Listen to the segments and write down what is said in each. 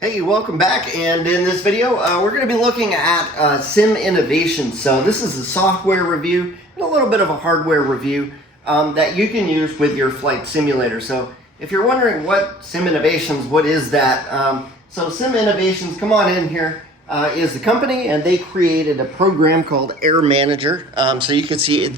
Hey, welcome back, and in this video we're going to be looking at Sim Innovations. So this is a software review and a little bit of a hardware review that you can use with your flight simulator. So if you're wondering what Sim Innovations, what is that? So Sim Innovations, come on in here, is the company, and they created a program called Air Manager. So you can see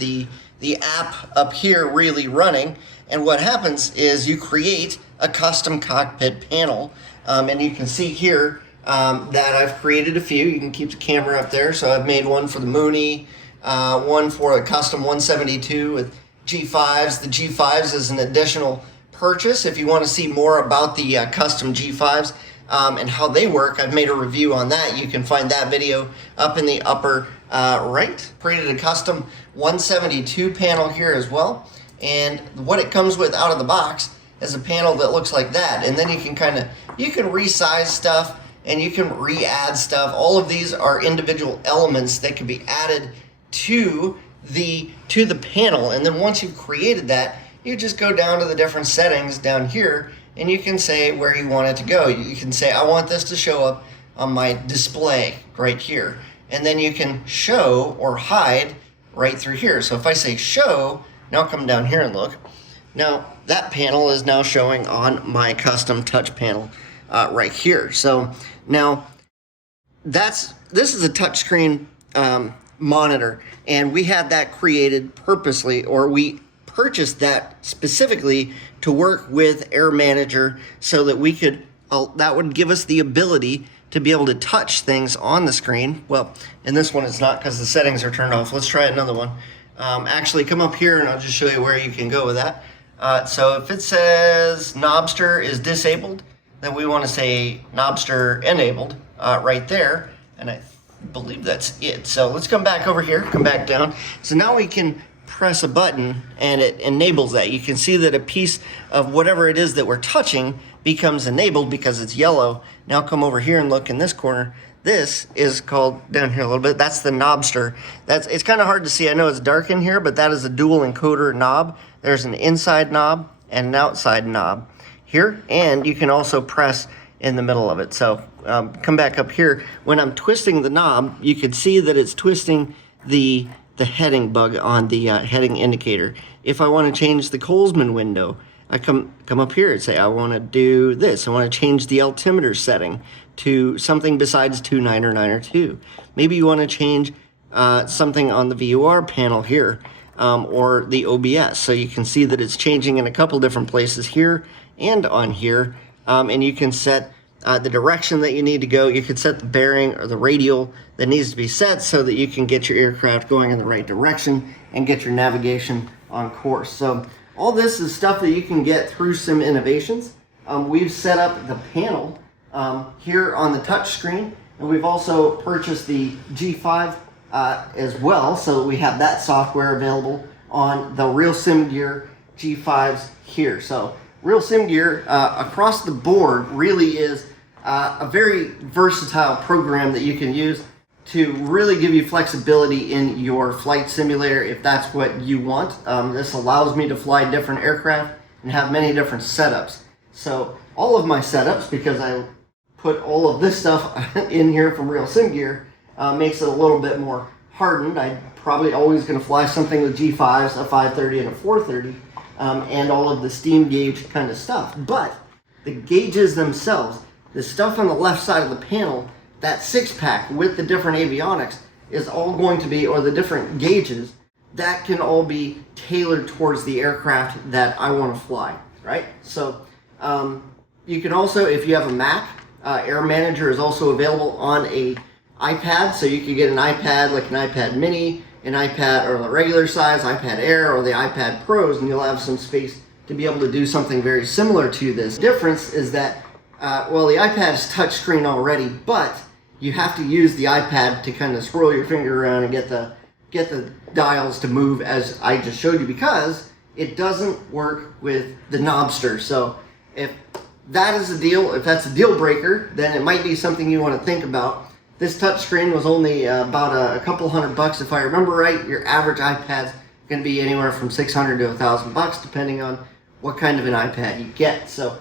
the app up here really running, and what happens is you create a custom cockpit panel. And you can see here that I've created a few. You can keep the camera up there. So I've made one for the Mooney, one for a custom 172 with G5s. The G5s is an additional purchase. If you want to see more about the custom G5s and how they work, I've made a review on that. You can find that video up in the upper right. Created a custom 172 panel here as well. And what it comes with out of the box is a panel that looks like that, and then you can resize stuff and you can re-add stuff. All of these are individual elements that can be added to the panel, and then once you've created that, you just go down to the different settings down here and you can say where you want it to go. You can say, I want this to show up on my display right here, and then you can show or hide right through here. So if I say show, now come down here and look. Now that panel is now showing on my custom touch panel right here. So now this is a touchscreen monitor, and we had that created purposely, or we purchased that specifically to work with Air Manager so that we could that would give us the ability to be able to touch things on the screen. Well, in this one it's not because the settings are turned off. Let's try another one. Actually, come up here and I'll just show you where you can go with that. So if it says Knobster is disabled, then we want to say Knobster enabled right there, and I believe that's it. So let's come back over here, come back down. So now we can press a button and it enables that. You can see that a piece of whatever it is that we're touching becomes enabled because it's yellow. Now come over here and look in this corner. This is called, down here a little bit, that's the Knobster. It's kind of hard to see. I know it's dark in here, but that is a dual encoder knob. There's an inside knob and an outside knob here, and you can also press in the middle of it. So come back up here. When I'm twisting the knob, you can see that it's twisting the heading bug on the heading indicator. If I want to change the Colesman window, I come up here and say, I want to do this. I want to change the altimeter setting to something besides 2.9 or 9 or 2. Maybe you want to change something on the VUR panel here, or the OBS. So you can see that it's changing in a couple different places here and on here. And you can set the direction that you need to go. You can set the bearing or the radial that needs to be set so that you can get your aircraft going in the right direction and get your navigation on course. So all this is stuff that you can get through Sim Innovations. We've set up the panel here on the touch screen, and we've also purchased the G5 as well, so we have that software available on the Real Sim Gear G5s here. So Real Sim Gear across the board really is a very versatile program that you can use to really give you flexibility in your flight simulator if that's what you want. This allows me to fly different aircraft and have many different setups. So all of my setups, because I put all of this stuff in here from Real Sim Gear, makes it a little bit more hardened. I'm probably always going to fly something with G5s, a 530 and a 430, and all of the steam gauge kind of stuff. But the gauges themselves, the stuff on the left side of the panel, that 6-pack with the different avionics is all going to be, or the different gauges, that can all be tailored towards the aircraft that I want to fly, right? So you can also, if you have a Mac, Air Manager is also available on a iPad, so you can get an iPad like an iPad mini, an iPad or a regular size, iPad Air, or the iPad Pros, and you'll have some space to be able to do something very similar to this. The difference is that, well, the iPad is touchscreen already, but you have to use the iPad to kind of scroll your finger around and get the dials to move as I just showed you, because it doesn't work with the Knobster. So if that is a deal, if that's a deal breaker, then it might be something you want to think about. This touchscreen was only about a couple $100, if I remember right. Your average iPad's going to be anywhere from $600 to $1,000, depending on what kind of an iPad you get. So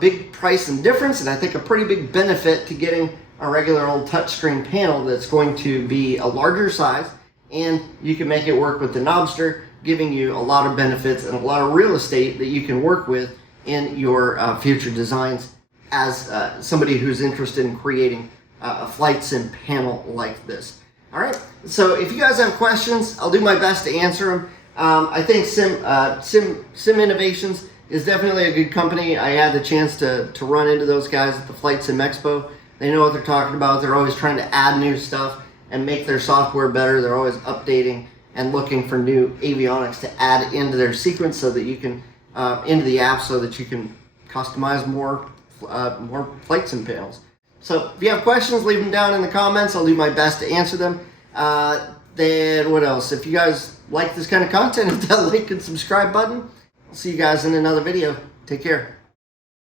big price and difference, and I think a pretty big benefit to getting a regular old touchscreen panel that's going to be a larger size, and you can make it work with the Knobster, giving you a lot of benefits and a lot of real estate that you can work with in your future designs as somebody who's interested in creating a flight sim panel like this. All right, so if you guys have questions, I'll do my best to answer them. I think Sim Innovations is definitely a good company. I had the chance to run into those guys at the Flight Sim Expo. They know what they're talking about. They're always trying to add new stuff and make their software better. They're always updating and looking for new avionics to add into their sequence so that you can, into the app, so that you can customize more flight sim panels. So if you have questions, leave them down in the comments. I'll do my best to answer them. Then what else? If you guys like this kind of content, hit that like and subscribe button. I'll see you guys in another video. Take care.